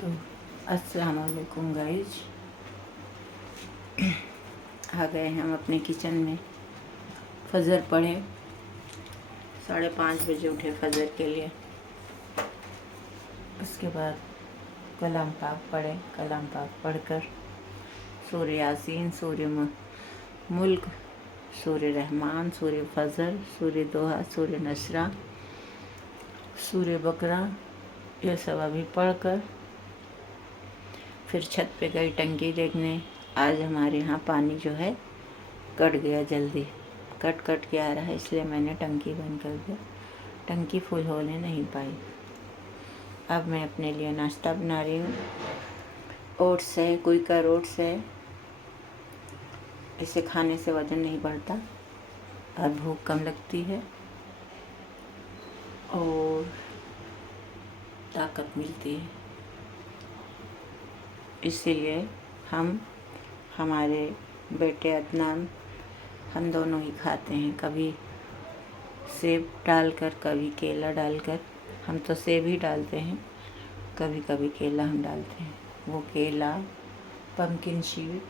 तो अस्सलाम वालेकुम गाइज, आ गए हम अपने किचन में। फजर पढ़े, 5:30 बजे उठे फजर के लिए। उसके बाद कलाम पाक पढ़े। कलाम पाक पढ़कर सूर्य यासीन, सूर्य मुल्क, सूर्य रहमान, सूर्य फजर, सूर्य दोहा, सूर्य नशरा, सूर्य बकरा, ये सब अभी पढ़कर फिर छत पे गई टंकी देखने। आज हमारे यहाँ पानी जो है कट गया, जल्दी कट के आ रहा है, इसलिए मैंने टंकी बंद कर दिया। टंकी फुल होने नहीं पाई। अब मैं अपने लिए नाश्ता बना रही हूँ। ओट्स है, क्विकर ओट्स है। इसे खाने से वजन नहीं बढ़ता और भूख कम लगती है और ताकत मिलती है। इसीलिए हमारे बेटे अदनान, हम दोनों ही खाते हैं। कभी सेब डालकर, कभी केला डालकर। हम तो सेब ही डालते हैं, कभी कभी केला हम डालते हैं। वो केला, पम्पकिन सीड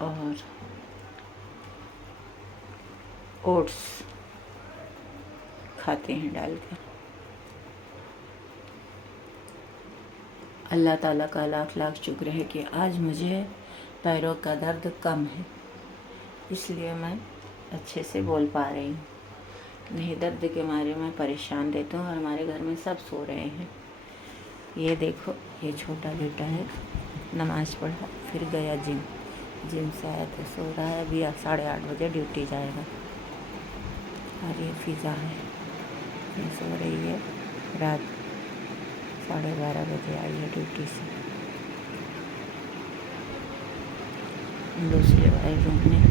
और ओट्स खाते हैं डालकर। अल्लाह ताला का लाख लाख शुक्र है कि आज मुझे पैरों का दर्द कम है, इसलिए मैं अच्छे से बोल पा रही हूँ। नहीं दर्द के मारे मैं परेशान रहती हूँ और हमारे घर में सब सो रहे हैं। ये देखो, ये छोटा बेटा है, नमाज़ पढ़ा फिर गया जिम से आया तो सो रहा है। अभी 8:30 बजे ड्यूटी जाएगा। और ये फिज़ा है, ये सो रही है। रात 12:30 बजे आई है ड्यूटी से। दूसरे वाले रूम में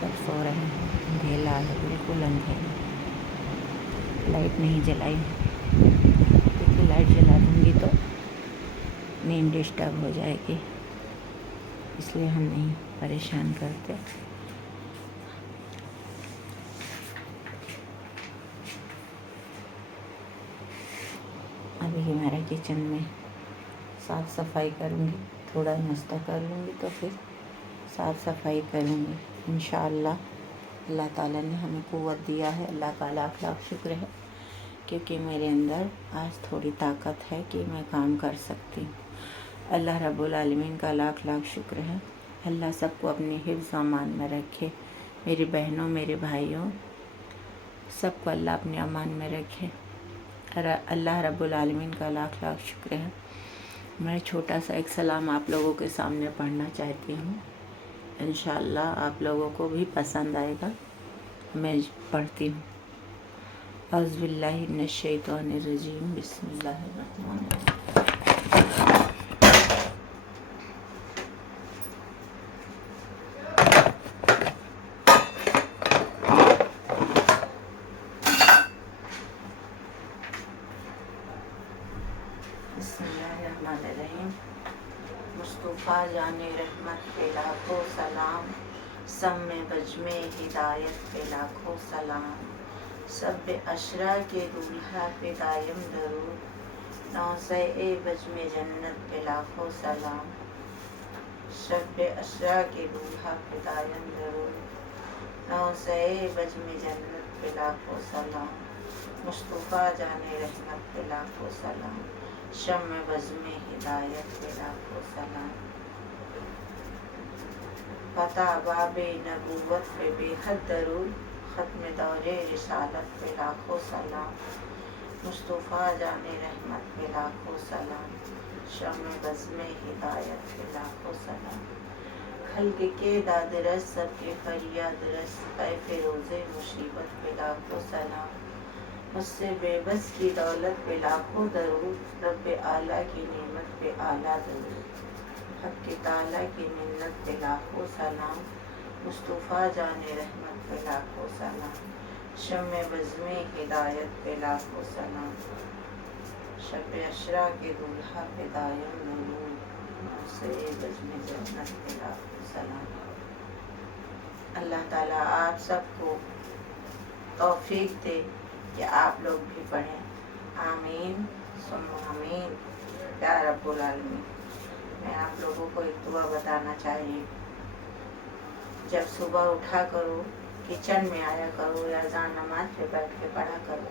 सब सो रहे हैं। अंधेला है, बिल्कुल अंधेला। लाइट नहीं जलाई क्योंकि लाइट जला दूँगी तो नींद डिस्टर्ब हो जाएगी, इसलिए हम नहीं परेशान करते। अभी हमारे किचन में साफ़ सफाई करूँगी, थोड़ा नाश्ता कर लूँगी तो फिर साफ़ सफाई करूँगी इंशाअल्लाह। अल्लाह ताला ने हमें क़ुव्वत दिया है, अल्लाह का लाख लाख शुक्र है, क्योंकि मेरे अंदर आज थोड़ी ताकत है कि मैं काम कर सकती हूँ। अल्लाह रब्बुल आलमीन का लाख लाख शुक्र है। अल्लाह सबको अपने हिफ्ज़ अमान में रखे। मेरी बहनों, मेरे भाइयों, सबको अल्लाह अपने अमान में रखे। अल्लाह रब्बुल आलमीन का लाख लाख शुक्र है। मैं छोटा सा एक सलाम आप लोगों के सामने पढ़ना चाहती हूँ। इंशाअल्लाह आप लोगों को भी पसंद आएगा। मैं पढ़ती हूँ। औज़ु बिल्लाहि मिनश शैतानिर रजीम, बिस्मिल्लाहिर रहमानिर रहीम। बिस्मिल्लाहिर्रहमानिर्रहीम। मुस्तफ़ा जाने रहमत पे लाखों सलाम, सब में बजमे हिदायत पे लाखों सलाम। सब अशरा के दूल्हा पे दायम दरूद, नौसे बजमे जन्नत पे लाखों सलाम। सब अशरा के दूल्हा पे दायम दरूद, नौसे बजमे जन्नत पे लाखों सलाम। मुस्तफ़ा जाने रहमत पे लाखों सलाम, शम्मे बज़्मे हिदायत पे लाखों सलाम। पता बाबे नबूवत पे बेहद दरूद, ख़त्म दौरे रिसालत पे लाखों सलाम। मुस्तफ़ा जाने रहमत पे लाखों सलाम, शम्मे बज़्मे हिदायत पे लाखों सलाम। खल्क़ के दादरस सबके फरियाद रस, ऐ फ़िरोज़े मुसीबत पे लाखों सलाम। मुझसे बेबस की दौलत पे लाखों दरूद, रब्बे आला की नेमत पे आला दरूद। हक़ के ताला की मिन्नत पे लाखों सलाम, मुस्तफ़ा जाने रहमत पे लाखों सलाम। शम्मे बज़्मे हिदायत पे लाखों सलाम। शब अशरा के दूल्हा पे दायम दरूद, नौसे बज़्मे जन्नत पे लाखों सलाम। अल्लाह ताला आप सबको तौफीक दे कि आप लोग भी पढ़ें आमीन सुम्मा आमीन या रब्बुल आलमीन। मैं आप लोगों को एक दुआ बताना चाहिए। जब सुबह उठा करो, किचन में आया करो या अज़ान नमाज पे बैठ के पढ़ा करो,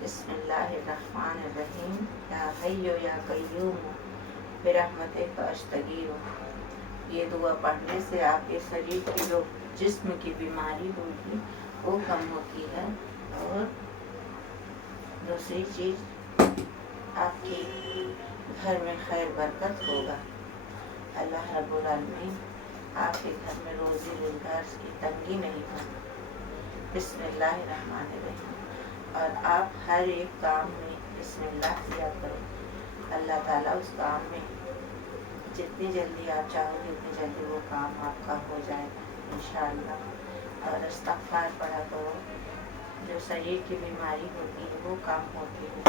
बिस्मिल्लाहिर्रहमानिर्रहीम या हय्यु या कय्यूम बिरहमतिक अस्तगीर। ये दुआ पढ़ने से आपके शरीर की जो जिस्म की बीमारी होगी वो कम होती है। और दूसरी चीज़, आपकी घर में खैर बरकत होगा। अल्लाह रब्बुल आलमीन आपके घर में रोज़ी रोज़गार की तंगी नहीं होगी। बिस्मिल्लाहिर्रहमानिर्रहीम। और आप हर एक काम में बिस्मिल्लाह किया करो। अल्लाह ताला उस काम में जितनी जल्दी आप चाहोगे उतनी जल्दी वो काम आपका हो जाएगा इंशाअल्लाह। और इस्तग़फ़ार पढ़ा करो। जो शरीर की बीमारी होती है वो कम होती है।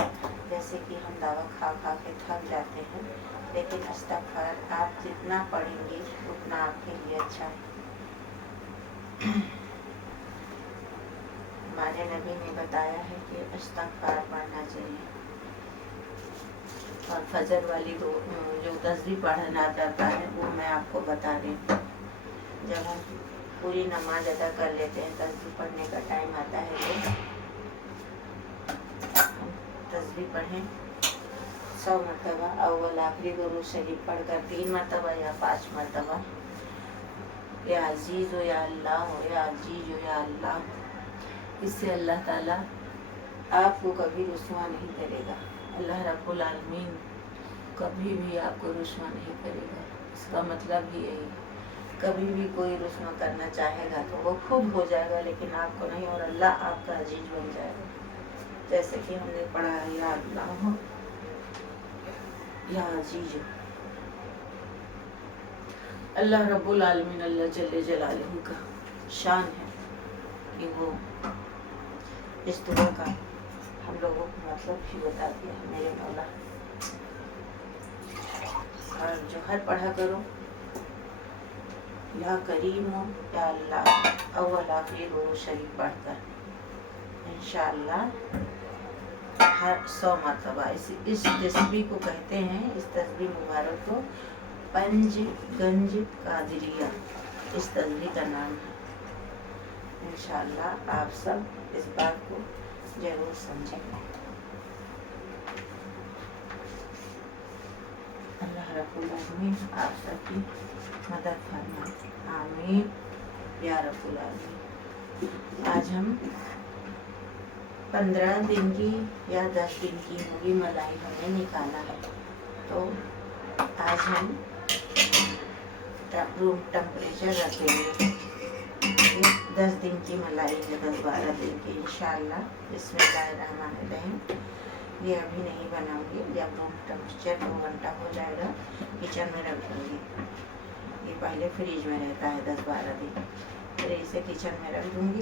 जैसे कि हम दवा खा खा के थक जाते हैं, लेकिन इस्तग़फ़ार आप जितना पढ़ेंगे उतना आपके लिए अच्छा है। हमारे नबी ने बताया है कि इस्तग़फ़ार पढ़ना चाहिए। और फजर वाली जो तस्बीह पढ़ना जाता है वो मैं आपको बता रही हूँ। जब हम पूरी नमाज अदा कर लेते हैं, तस्बीह पढ़ने का टाइम आता है तो तस्बीह पढ़ें 100 मरतबा अव्वल आखिरी दुरूद शरीफ पढ़कर 3 मरतबा या 5 मरतबा, या अजीज़ हो या अल्लाह हो या अजीज हो या अल्लाह। इससे अल्लाह ताला आपको कभी रुसवा नहीं करेगा। अल्लाह रब्बुल आलमीन कभी भी आपको रुसवा नहीं करेगा। इसका मतलब ही यही है। कभी भी कोई रुसवा करना चाहेगा तो वो खुद हो जाएगा, लेकिन आपको नहीं। और अल्लाह आपका अजीज बन जाएगा। जैसे कि हमने पढ़ा है या अल्लाह या अजीज। अल्लाह रब्बुल आलमीन अल्लाह जल्ले जलालहू का शान है कि वो इस दुआ का हम लोगों को मतलब भी बता दिया है मेरे मौला। और जो हर पढ़ा करो, या करीम हो या अल्लाह अव्वल आखिरी दुरूद शरीफ पढ़कर इंशाअल्लाह हर 100 मरतबा। इस तस्बीह को कहते हैं, इस तस्बीह मुबारक को पंजगंज कादरिया इस तस्बीह का नाम है। इंशाअल्लाह आप सब इस बात को जरूर समझेंगे। अल्लाह रब्बुल आलमीन आप सबकी मदद फरमाए। आमीन या रब्बुल आलमीन। आज हम 15 दिन की या 10 दिन की मुर्गी मलाई हमने निकाला है। तो आज हम रूम टेम्परेचर रखेंगे। 10 दिन की मलाई है, 10-12 दिन की इंशाअल्लाह। बिस्मिल्लाहिर्रहमानिर्रहीम। ये अभी नहीं बनाऊंगी, जब रूम टेम्परेचर 2 घंटा हो जाएगा किचन में रख दूँगी। ये पहले फ्रिज में रहता है 10-12 दिन, फिर इसे किचन में रख दूँगी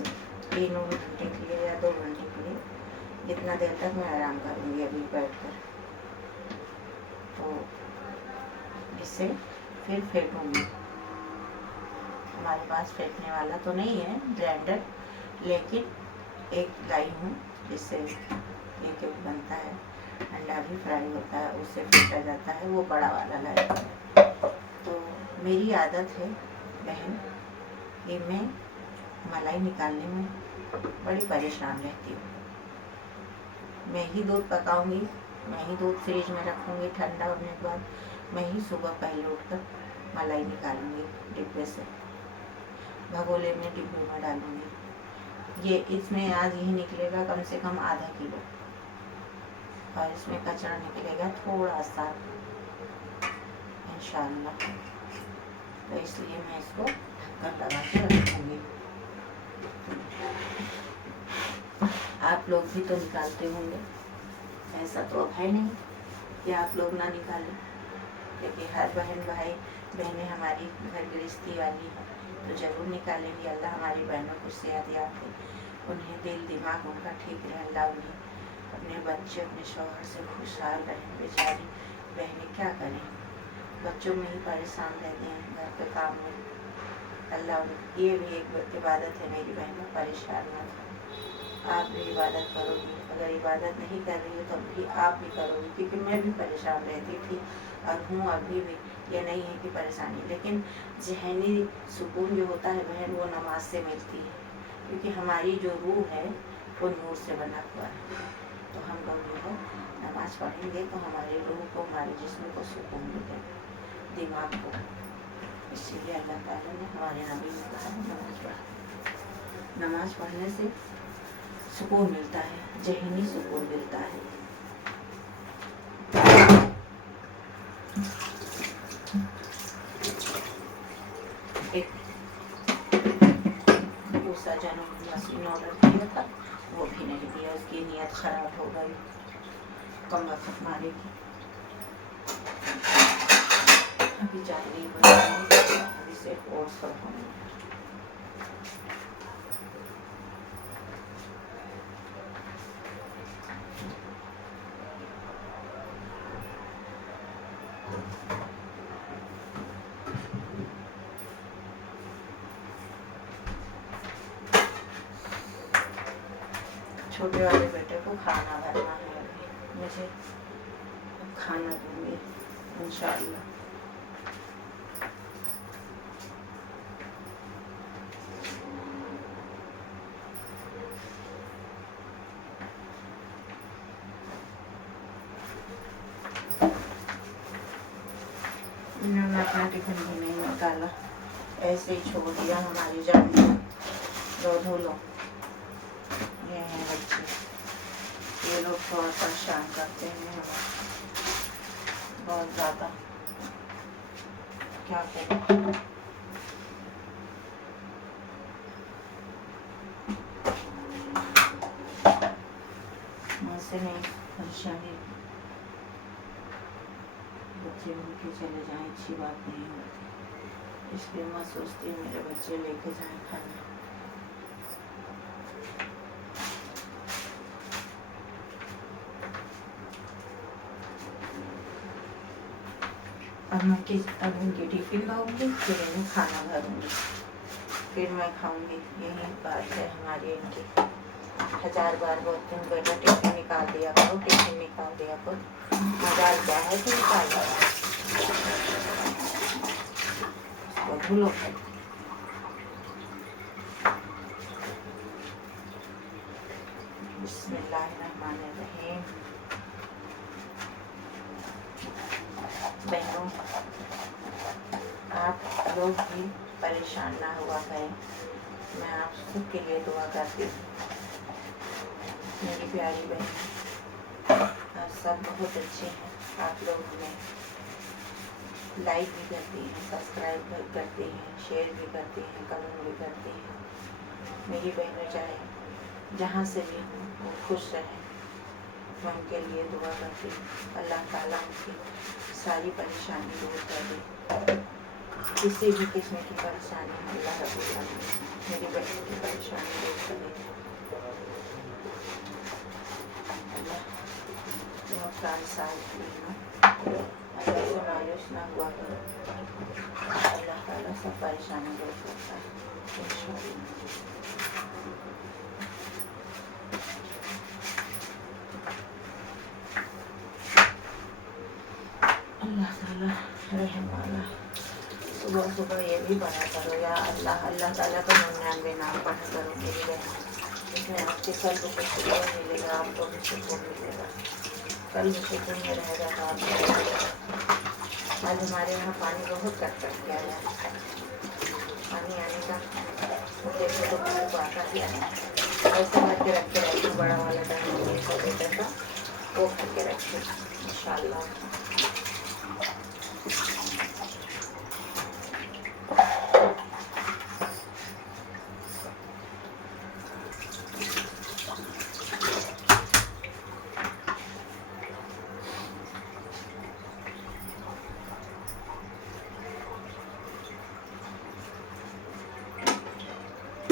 3 घंटे के लिए या 2 घंटे के लिए, जितना देर तक मैं आराम करूँगी अभी बैठ कर। तो इसे फिर फेंटूँगी। हमारे पास फेंटने वाला तो नहीं है ब्लेंडर, लेकिन एक लाई हूँ जिससे केक बनता है, अंडा भी फ्राई होता है, उससे फेंटा जाता है, वो बड़ा वाला लाई। तो मेरी आदत है बहन कि मैं मलाई निकालने में बड़ी परेशान रहती हूँ। मैं ही दूध पकाऊंगी, मैं ही दूध फ्रिज में रखूँगी, ठंडा होने के बाद मैं ही सुबह पहले उठकर मलाई निकालूंगी डिब्बे से, भगोले में डिब्बे में डालूंगी। ये इसमें आज यही निकलेगा कम से कम आधा किलो, और इसमें कचरा निकलेगा थोड़ा सा इंशाअल्लाह। तो इसलिए मैं इसको ढक्कन लगा के रखूँगी। आप लोग भी तो निकालते होंगे, ऐसा तो अब है नहीं कि आप लोग ना निकालें, क्योंकि हर बहनें हमारी घर गृहस्थी वाली हैं तो ज़रूर निकालेंगे। अल्लाह हमारी बहनों को सेहत याद दे, उन्हें दिल दिमाग उनका ठीक रहे, अल्लाह उन्हें अपने बच्चे अपने शौहर से खुशहाल रहें। बेचारी बहनें क्या करें, बच्चों में ही परेशान रहते हैं, घर के काम में। अल्लाह ये भी एक इबादत है मेरी बहनों, परेशान मत हो। आप भी इबादत करोगी। अगर इबादत नहीं कर रही हो तो भी आप भी करोगी, क्योंकि मैं भी परेशान रहती थी और हूँ अभी भी। ये नहीं है कि परेशानी, लेकिन ज़हनी सुकून जो होता है बहन, वो नमाज से मिलती है, क्योंकि हमारी जो रूह है वो नूर से बना हुआ है। तो हम लोग जो है नमाज पढ़ेंगे तो हमारी रूह को, हमारे जिस्म को सुकून मिलेगा, दिमाग को। इसीलिए अल्लाह ताला ने, हमारे नबी ने कहा नमाज पढ़ो। नमाज पढ़ने से सुकून मिलता है, ज़हनी सुकून मिलता है। एक दूसरा जन्म मशीन ऑर्डर किया था, वो भी नहीं दिया, उसकी नीयत खराब हो गई, कम वक्त मारेगी। अभी जा रही अभी से कोर्स पढ़ाऊंगी। छोटे वाले बेटे को खाना भरना है, अभी मुझे खाना दूंगी इंशाअल्लाह। इन्होंने अपना टिफिन भी नहीं निकाला, ऐसे ही छोड़ दिया हमारी जान में। धो लो, ये हैं बच्चे, ये लोग बहुत परेशान करते हैं हमें बहुत ज़्यादा, क्या करें। मुझसे नहीं परेशानी, बच्चे उनके चले जाएं अच्छी बात नहीं होती, इसलिए मैं सोचती हूँ मेरे बच्चे लेके जाएं खाना। अब उनकी टिफिन लाऊंगी, फिर इन्हें खाना भरूंगी, फिर मैं खाऊंगी। यही बात है हमारी इनकी। 1000 बार बोलते हैं बेटा टिफिन निकाल दिया करो, टिफिन निकाल दिया करो। मजाल क्या है तो निकाल दिया, भूलो। बिस्मिल्लाहिर्रहमानिर्रहीम। बहनों, आप लोग भी परेशान ना हुआ करें, मैं आप सबके लिए दुआ करती हूँ। मेरी प्यारी बहन, आप सब बहुत अच्छे हैं। आप लोग हमें लाइक भी करती हैं, सब्सक्राइब भी करती हैं, शेयर भी करती हैं, कमेंट भी करती हैं। मेरी बहनें चाहे जहाँ से भी हों वो खुश रहें, मैं उनके लिए दुआ करती हूँ। अल्लाह ताला उनकी सारी परेशानी दूर कर दे। किसी भी किस्म की परेशानी अल्लाह रब्बुल आलमीन मेरी बहन की परेशानी दूर करे। अल्लाह बहुत साल साल की अल्लाह से मायूस ना हुआ करो, अल्लाह ताला सब परेशानी दूर करता है इंशाअल्लाह। अल्लाह ताला रहम वाला। सुबह सुबह ये भी पढ़ा करो या अल्लाह, अल्लाह ताला का 99 नाम पढ़ा करो मेरी बहन, इसमें आपके कल्ब को सुकून मिलेगा, आपको भी सुकून मिलेगा, कल्ब सुकून में रहेगा तो आप। आज हमारे यहाँ पानी बहुत कट के आया, पानी आने का देखो तो पानी को आता ही आया। ऐसे भर के रख के रहती हूँ, बड़ा वाला टाइम लीटर का वो भर के रखी इंशाअल्लाह।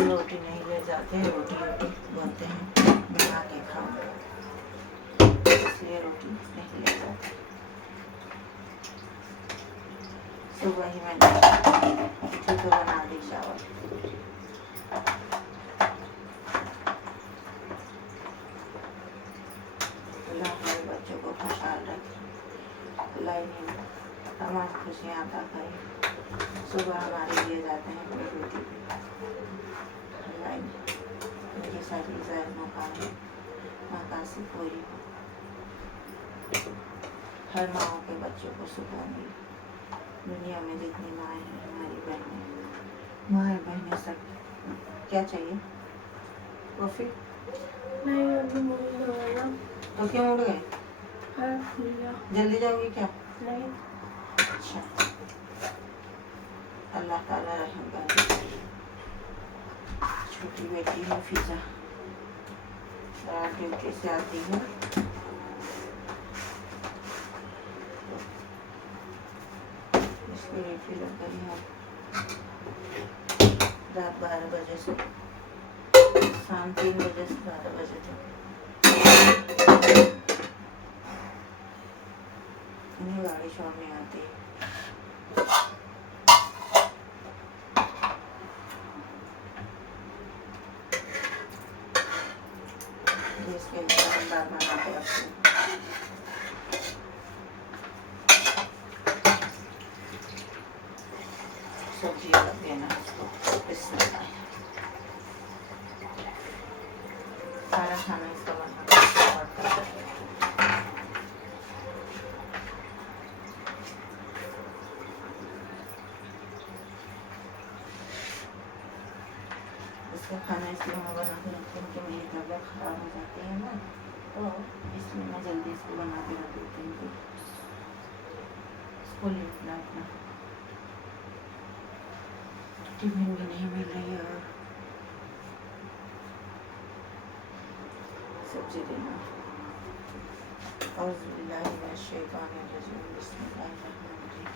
रोटी नहीं ले जाते हैं, रोटी बोलते हैं बना के खाओ, इसलिए रोटी नहीं ले जाते। सुबह ही मैंने तो बना दी चावल। अल्लाह हमारे बच्चों को खुशहाल रखे, अल्लाह इन्हें तमाम खुशियाँ अता करे। सुबह हमारे लिए जाते हैं अपनी ड्यूटी पे, अल्लाह इनकी सारी ज़ाहिर मकासद पूरी हो। हर माँओं के बच्चों को सुकून मिले। दुनिया में जितनी माएँ हैं, हमारी बहनें सब। क्या चाहिए? कॉफ़ी? नहीं, अभी मुझे दवाइयाँ। तो क्यों उड़ गए? जल्दी जाओगी क्या? नहीं। अच्छा, अल्लाह ताला रहम करे। छोटी बेटी है फिजा, रात ड्यूटी से आती है, इसकी ड्यूटी लग गई है रात 12 बजे से शाम 3 बजे से 12 बजे तक। इन्हें गाड़ी छोड़ने आती है। इसके अंदाज बना के रखते हैं। सब्जी रख देना इसको, इसमें सारा खाना इसका बना के पड़ता है। इसका खाना इसलिए मैं बना के रखती हूँ कि मेरी तबीयत खराब हो जाती है ना, तो इसलिए मैं जल्दी इसको बना के रख देती हूँ कि इसको लेटना अपना टिफिन भी नहीं मिल रही है और सब्जी देना। औज़ु बिल्लाहि मिनश शैतानिर रजीम, बिस्मिल्लाहिर रहमानिर रहीम।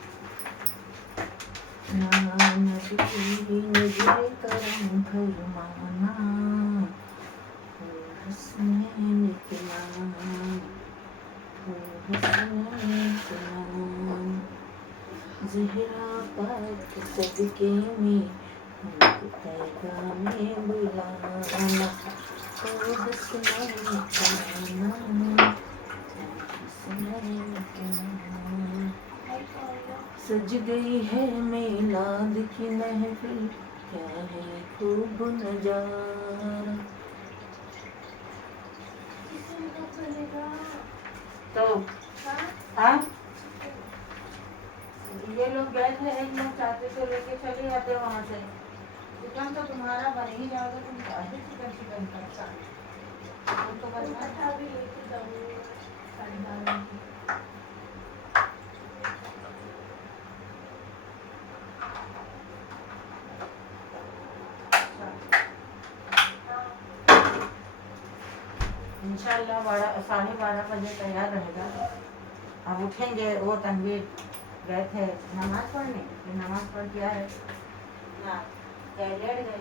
ना नबी नज़र करम फरमाना, हसनैन के नाम, हसनैन के नाम, ज़हरा पाक सदके में हमको पैगामे बुलाना, ओ हसनैन के नाम, हसनैन के नाम। सज गई है मिलाद की महफिल, क्या है खूब नजारा। तो हाँ, ये लोग गए थे, एक लोग चाहते तो लेके चले जाते वहाँ से। चिकन तो तुम्हारा बन ही जाएगा, तुम चाहते चिकन करता तो बनना भी लेके जाऊँगी। इंशाल्लाह 12:30 बजे तैयार रहेगा। अब उठेंगे, वो तनवीर गए थे नमाज पढ़ने, नमाज पढ़ के आए ना, लेट गए।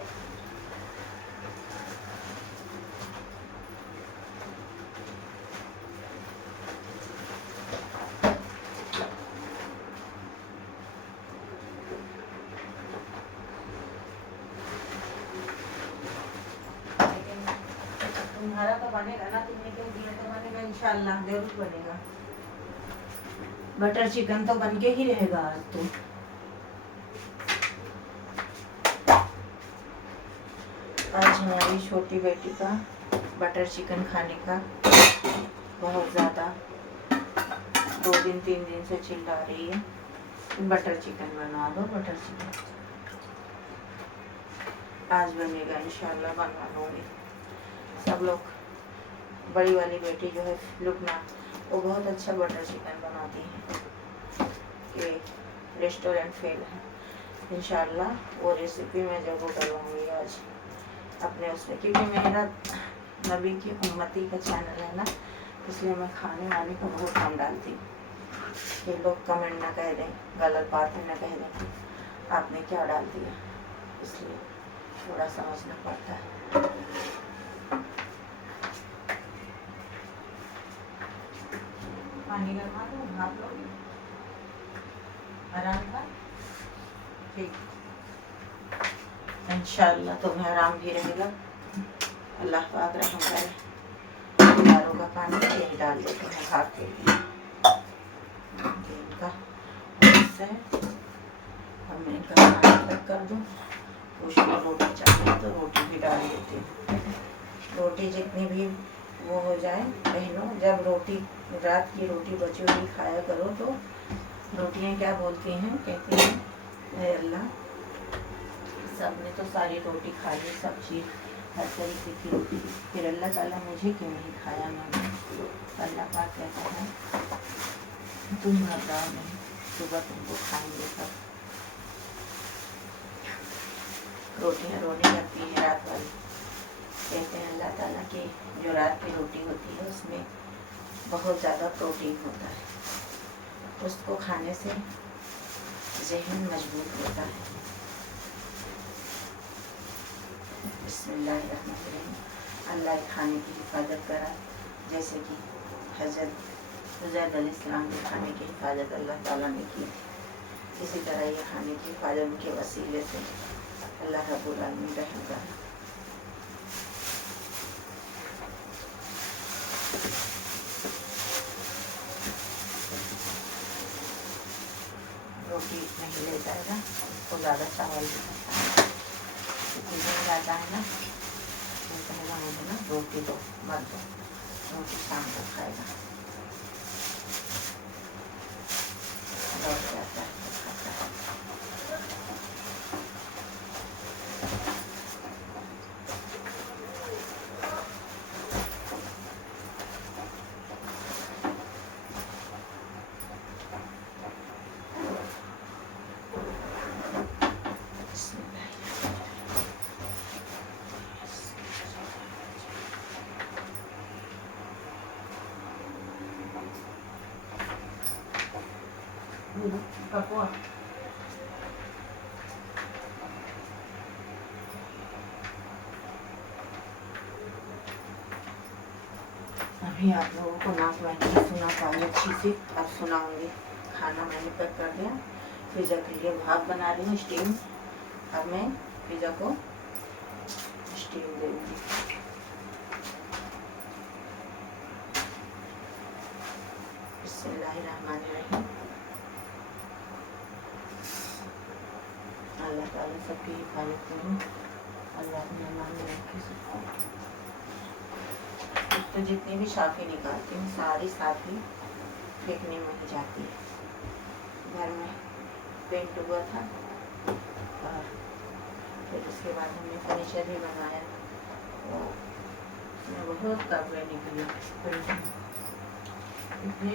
तुम्हारा तो बनेगा ना, तुमने क्यों दिया, तो बनेगा इंशाल्लाह, जरूर बनेगा। बटर चिकन तो बन के ही रहेगा आज तो। आज हमारी छोटी बेटी का बटर चिकन खाने का बहुत ज़्यादा 2-3 दिन से चिल्ला रही है, बटर चिकन बना दो, बटर चिकन। आज बनेगा इंशाल्लाह, बनवा दूँगी। सब लोग, बड़ी वाली बेटी जो है लुकना, वो बहुत अच्छा बटर चिकन बनाती है, कि रेस्टोरेंट फेल है। इंशाल्लाह वो रेसिपी मैं जरूर करवाऊँगी आज अपने उसमें, क्योंकि मेरा नबी की उम्मती का चैनल है ना, इसलिए मैं खाने वाने को बहुत कम डालती हूँ कि लोग कमेंट ना कह दें, गलत बातें ना कह दें कि आपने क्या डाल दिया, इसलिए थोड़ा समझना पड़ता है। पानी लगा दो, भाप लो, आराम का, ठीक। इंशाल्लाह तुम्हें आराम भी रहेगा, अल्लाह पाक रहम करे। दारों का पानी यही डाल देते जब रोटी रात की रोटी बची हुई खाया करो तो रोटियां क्या बोलती हैं, कहती हैं ऐ अल्लाह सबने तो सारी रोटी खा ली, सब चीज़ हर तरीके की रोटी, फिर अल्लाह ताला मुझे क्यों नहीं खाया। मैंने अल्लाह पाक कहता है तुम घबराओ नहीं, सुबह तुमको खाएंगे सब। रोटियां रोने लगती हैं रात वाली। कहते हैं अल्लाह ताला की जो रात की रोटी होती है उसमें बहुत ज़्यादा प्रोटीन होता है, उसको खाने से ज़हन मजबूत होता है। बिस्मिल्लाहिर्रहमानिर्रहीम। अल्लाह खाने की हिफाजत करा, जैसे कि हज़रत उज़ैर अलैहिस्सलाम के खाने की हिफाजत अल्लाह ताला ने की, इसी तरह ये खाने की हिफाजत उनके वसीले से अल्लाह रब्बुल आलमीन रहम करा। रोटी नहीं ले जाएगा तो ज़्यादा चावल भी खाता है, क्योंकि नहीं जाता है ना, तो कहेगा मुझे ना रोटी दो, मत दो, रोटी शाम को खाएगा। लौट जाता है तो खाता है। पकवा अभी आप लोगों को नाक मैंने सुना पानी अच्छी से, अब सुनाऊंगी। खाना मैंने पैक कर दिया, पिज़्ज़ा के लिए भाप बना रही हूँ स्टीम। अब मैं पिज़्ज़ा को स्टीम दूंगी। बिस्मिल्लाहिर्रहमानिर्रहीम। अल्लाह ताला सबकी हिफाजत करूँ, अल्लाह अपने मान में रखे सबको। तो जितनी भी साफ़ी निकालती हूँ सारी साफ़ी फेंकने में ही जाती है। घर में पेंट हुआ था और फिर उसके बाद हमने फर्नीचर भी बनवाया, तो उसमें बहुत कपड़े निकले, इतने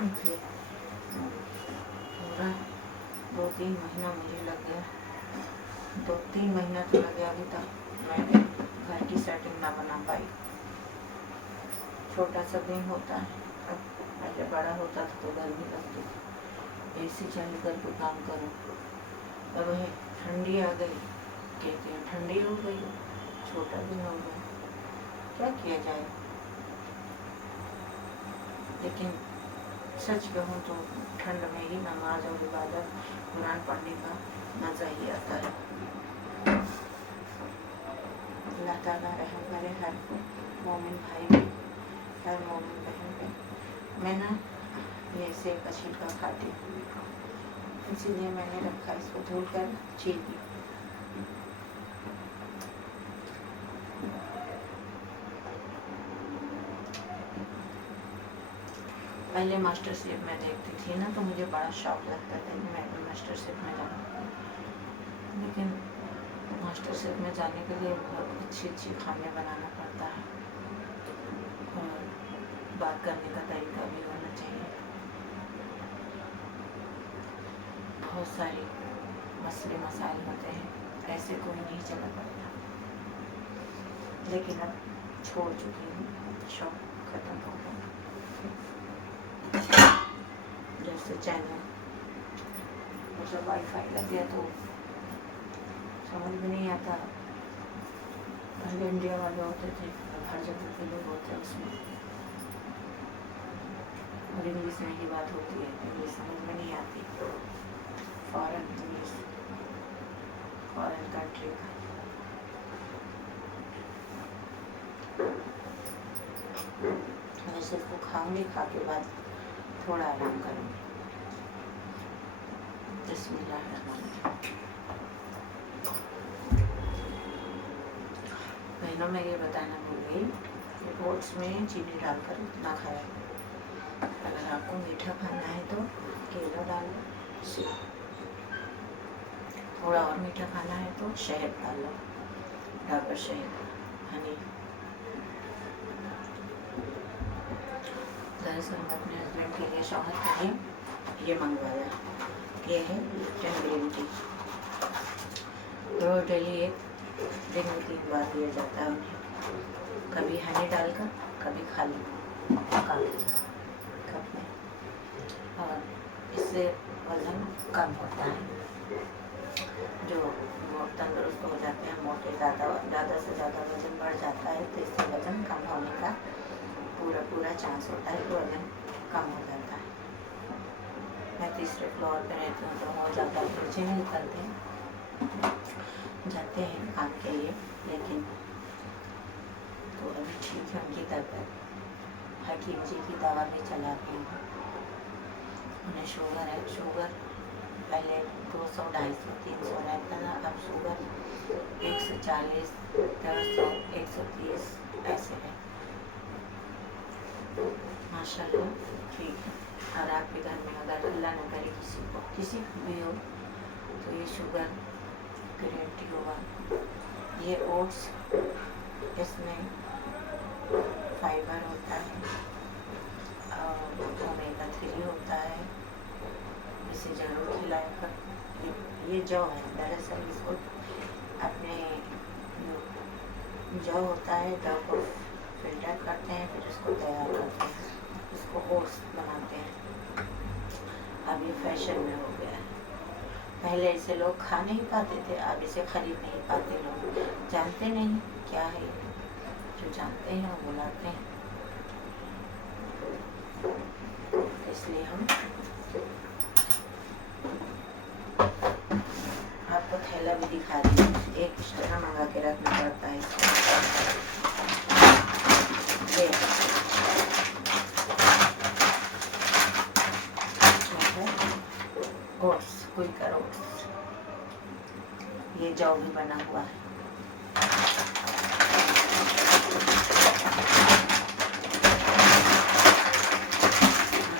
निकले पूरा 2-3 महीना मुझे लग गया। 2-3 महीना तो लग गया, अभी तक मैं घर की सेटिंग ना बना पाई। छोटा सा दिन होता है, अब पहले बड़ा होता था तो गर्मी लगती थी, एसी चालू करके काम करो। अब है ठंडी आ गई, कहते हैं ठंडी हो गई, छोटा दिन हो गया, क्या किया जाए। लेकिन सच कहूँ तो ठंड में ही नमाज और इबादत कुरान पढ़ने का मज़ा ही आता है। अल्लाह ताला रहम करे हर मोमिन भाई पे, हर मोमिन बहन पे। मैं ना ये सेब का छिलका खाती हूँ, इसीलिए मैंने रखा, इसको धुल कर छील दी। पहले मास्टर शेफ में देखती थी ना, तो मुझे बड़ा शौक लगता था कि मैं भी मास्टर शेफ में जाऊँ, लेकिन मास्टर शेफ में जाने के लिए बहुत अच्छी खाने बनाना पड़ता है और बात करने का तरीका भी होना चाहिए। बहुत सारे मसले मसाइल होते हैं, ऐसे कोई नहीं चला पाता। लेकिन अब छोड़ चुकी हूँ, शौक खत्म हो गया। जैसे चैनल मतलब वाईफाई लग गया तो समझ में नहीं आता, पहले इंडिया वाले होते थे, अब हर जगह के लोग होते हैं उसमें, और इंग्लिश में ही बात होती है, इंग्लिश समझ में नहीं आती, फॉरेन इंग्लिश, फॉरेन कंट्री का। मैं सिर्फ वो खाऊंगी, खा के बाद थोड़ा आराम करूंगी। बिस्मिल्लाहिर्रहमानिर्रहीम। बहनों, मैं ये बताना भूल गई, ओट्स में चीनी डालकर ना खाया करो। अगर आपको मीठा खाना है तो केला डाल लो, थोड़ा और मीठा खाना है तो शहद डाल लो, डाबर शहद, हनी। दरअसल मैं अपने हस्बैंड के लिए, शौहर के लिए ये मंगवाया। ये है लिप्टन ग्रीन टी। रोज डेली एक दिन में 3 बार दिया जाता है उन्हें, कभी हनी डालकर, कभी खाली काली कप में। और इससे वजन कम होता है। जो तंदुरुस्त हो जाते हैं, मोटे, ज़्यादा से ज़्यादा वजन बढ़ जाता है, तो इससे वजन कम होने का पूरा चांस होता है कि वजन कम हो जाता है। मैं 3रे फ्लोर पे रहती हूँ, तो हो जाता है नीचे नहीं करते जाते हैं काम के लिए, लेकिन तो अभी ठीक है उनकी तबीयत। हकीम जी की दवा भी चला रही हूँ। उन्हें शुगर है। शुगर पहले 200, 250, 300 रहता था, अब शुगर 140, 150, 130 ऐसे है। माशाल्लाह ठीक है। और आपके घर में अगर अल्लाह न करे किसी को भी हो, तो ये शुगर ग्रीन टी होगा। ये ओट्स, इसमें फाइबर होता है और ओमेगा 3 होता है। इसे ज़रूर खिलाया कर। ये जौ है, दरअसल इसको अपने जौ होता है, जौ को फिल्टर करते हैं, फिर इसको तैयार करते हैं, इसको ओट्स बनाते हैं। अब ये फैशन में हो गया है। पहले इसे लोग खा नहीं पाते थे, अब इसे खरीद नहीं पाते लोग, जानते नहीं क्या है। जो जानते हैं वो बुलाते हैं। इसलिए हम आपको थैला भी दिखा रही हूँ। एक एक्स्ट्रा मंगा के रखना पड़ता है इसको। ओट्स, क्विकर ओट्स, ये जौ भी बना हुआ है।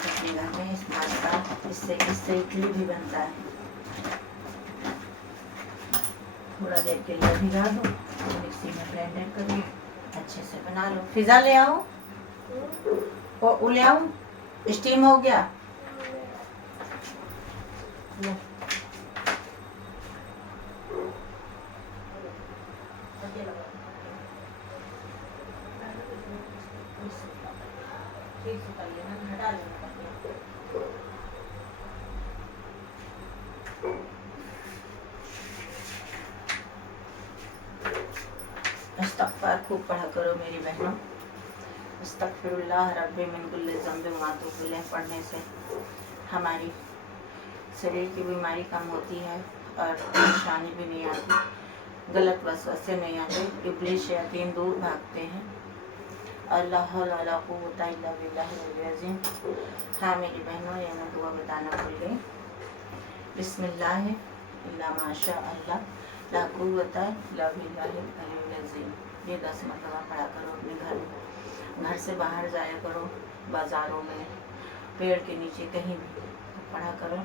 अपने घर में इस नाश्ता, इससे इडली भी बनता है। थोड़ा देर के लिए भिगा दो, मिक्सी में ग्राइंडर कर लो, अच्छे से बना लो। फिजा ले आओ, वो ले आओ, स्टीम हो गया। इस्तग़फ़ार खूब पढ़ा करो मेरी बहनों। अस्तग़फ़िरुल्लाह रब्बी मिन कुल्लि ज़ंबिन व अतूबु इलैह पढ़ने से हमारी शरीर की बीमारी कम होती है और परेशानी भी नहीं आती, गलत वसवसे नहीं आते, इब्लीस शैतान दूर भागते हैं। अल्लाह हौला वला कुव्वता इल्ला बिल्लाहिल अज़ीम। हाँ मेरी बहनों, ये मैं दुआ बताना भूल गई। बिस्मिल्लाह इल्ला माशा अल्लाह ला कुव्वता इल्ला बिल्लाहिल अज़ीम। ये 10 मरतबा पढ़ा करो अपने घर में। घर से बाहर जाया करो, बाज़ारों में, पेड़ के नीचे, कहीं भी पढ़ा करो,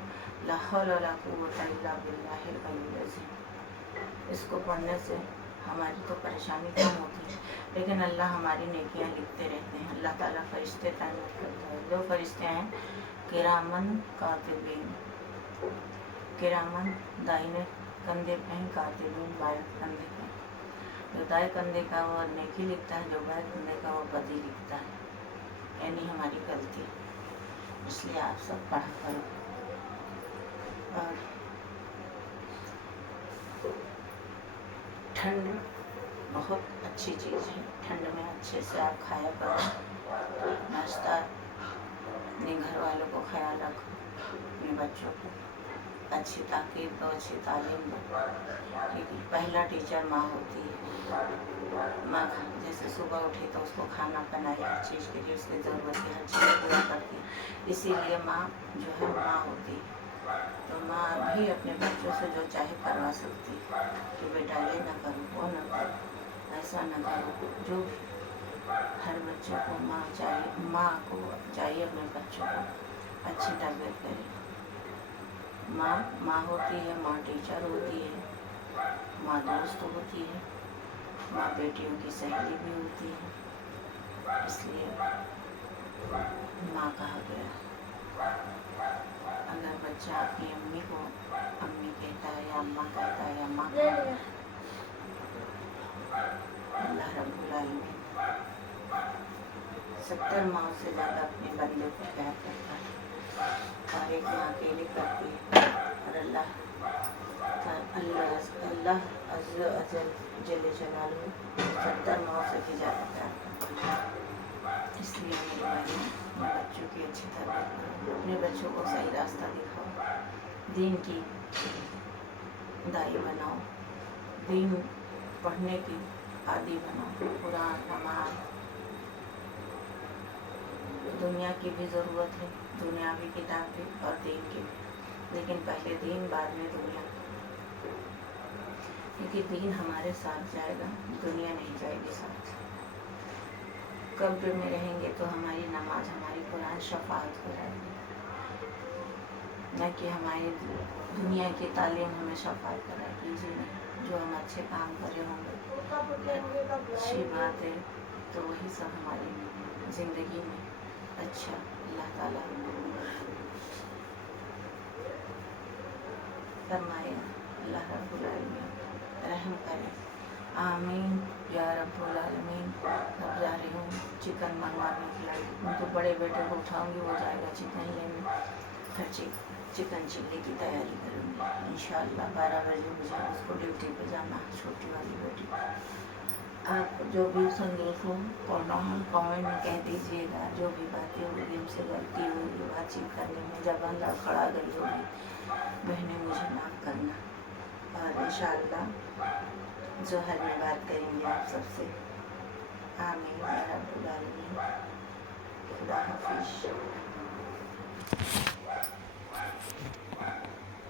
ला हौला वला कुव्वता इल्ला बिल्लाहिल अज़ीम। इसको पढ़ने से हमारी तो परेशानी कम होती है, लेकिन अल्लाह हमारी नेकियां लिखते रहते हैं। अल्लाह ताला फरिश्ते तैनात करता है। 2 फरिश्ते हैं, किरामन कातिबीन। किरामन दाहिने कंधे पे हैं, कातिबीन बाएं कंधे पे। जो दाएं कंधे का वो नेकी लिखता है, जो बाएं कंधे का वो बदी लिखता है, यानी हमारी गलती। इसलिए आप सब पढ़ा करो। और ठंड बहुत अच्छी चीज़ है। ठंड में अच्छे से आप खाया करो नाश्ता। अपने घर वालों को ख्याल रखो, अपने बच्चों को अच्छी ताकीद दो, अच्छी तालीम दो, क्योंकि पहला टीचर माँ होती है। माँ जैसे सुबह उठी तो उसको खाना बनाई, हर चीज़ के लिए उसकी ज़रूरत है, हर चीज़ पूरा करती है। इसीलिए माँ जो है माँ होती है। तो माँ भी अपने बच्चों से जो चाहे करवा सकती है कि बेटा ये ना करो, वो ना करो, ऐसा ना करो, जो भी। हर बच्चों को माँ को चाहिए अपने बच्चों को अच्छी तरबियत करे। माँ होती है, माँ टीचर होती है, माँ दोस्त होती है, माँ बेटियों की सहेली भी होती है, इसलिए माँ कहा गया। अगर बच्चा अपनी अम्मी को अम्मी कहता है या अम्मा कहता है या माँ कहता है, अल्लाह रब्बुल आलमीन 70 माँ से ज़्यादा अपने बंदे को प्यार करता है और एक माँ अकेले करती है। और अल्लाह अज़्ज़ जल्ले जलालहू 70 माँ से भी ज़्यादा प्यार करता है। इसलिए मेरे भाई अपने बच्चों की अच्छी तरबियत करो, अपने बच्चों को सही रास्ता दिखाओ, दीन की दाई बनाओ, दीन पढ़ने की आदी बनाओ, कुरान नमाज। दुनिया की भी ज़रूरत है, दुनियावी किताब भी और दीन की भी, लेकिन पहले दीन बाद में दुनिया, क्योंकि दीन हमारे साथ जाएगा, दुनिया नहीं जाएगी साथ। कब्र में रहेंगे तो हमारी नमाज हमारी कुरान शफाअत हो जाएगी, न कि हमारी दुनिया की तालीम हमें शफाअत कराएगी। जी नहीं, जो हम अच्छे काम करे होंगे अच्छी बात है, तो वही सब हमारी ज़िंदगी में अच्छा अल्लाह ताला फरमाए। अल्लाह रब्बुल आलमीन रहम करे, आमीन या रब्बुल आलमीन। अब जा रही हूँ चिकन मंगवाने के लिए, उनको बड़े बेटे को उठाऊंगी, वो जाएगा चिकन लेने, फिर चिकन चिल्ली की तैयारी करूँगी इंशाअल्लाह। 12 बजे मुझे उसको ड्यूटी पे जाना है, छोटी वाली बेटी। आप जो भी संदेश हो पढ़ना है कमेंट में कह दीजिएगा, जो भी बातें होगी हमसे गलती हुई बातचीत करने में, ज़बान लड़खड़ा गई होगी, बहनें मुझे माफ़ करना। और इंशाअल्लाह ज़ोहर में बात करेंगे आप सबसे। आमीन या रब्बुल आलमीन। खुदा हाफिज़।